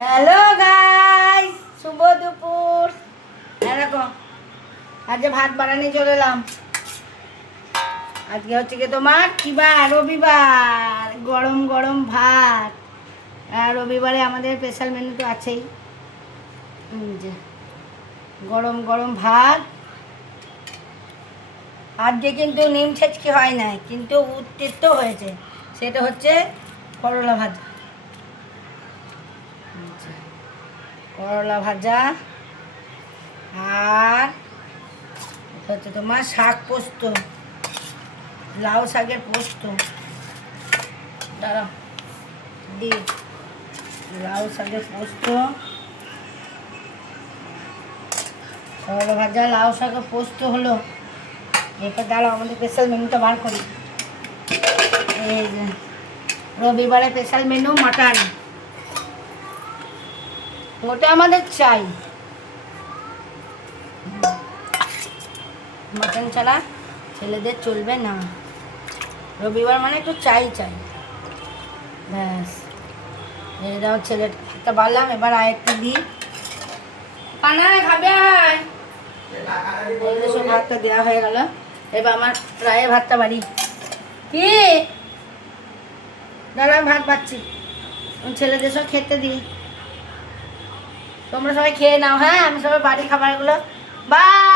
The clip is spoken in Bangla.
হ্যালো গাইস, শুভ দুপুর। দেখো আজকে ভাত বানানি চলে এলাম। আজকে হচ্ছে কি তোমার কি বার? রবিবার। গরম গরম ভাত। আর রবিবারে আমাদের স্পেশাল মেনু তো আছেই। যে গরম গরম ভাত। আজকে কিন্তু নিম ছেচকি হয় নাই, কিন্তু উত্তৃপ্ত হয়েছে। সেটা হচ্ছে করলা ভাজা। করলা ভাজা আর হচ্ছে তোমার শাক পোস্ত, লাউ শাকের পোস্ত। দাঁড়াও দি, লাউ শাকের পোস্ত, করলা ভাজা, লাউ শাকের পোস্ত হলো। এরপর দাঁড়াও আমাদের স্পেশাল মেনুটা বার করি। এই যে রবিবারে স্পেশাল মেনু মাটন। ওটা আমাদের চাই, মাটন ছাড়া ছেলেদের চলবে না। রবিবার মানে একটু চাই চাই, ব্যাস। এই দাও, ছেলেটা ভাতটা বাড়লাম, এবার আর একটু দিই। কানায় খাবে আয়। সব ভাতটা দেওয়া হয়ে গেল, এবার আমার প্রায় ভাতটা বাড়ি। কি দাঁড়া, ভাত বাড়ছি, ছেলেদের সব খেতে দিই। তোমরা সবাই খেয়ে নাও, হ্যাঁ? আমি সবাই বাড়ি খাবারগুলো। বাই।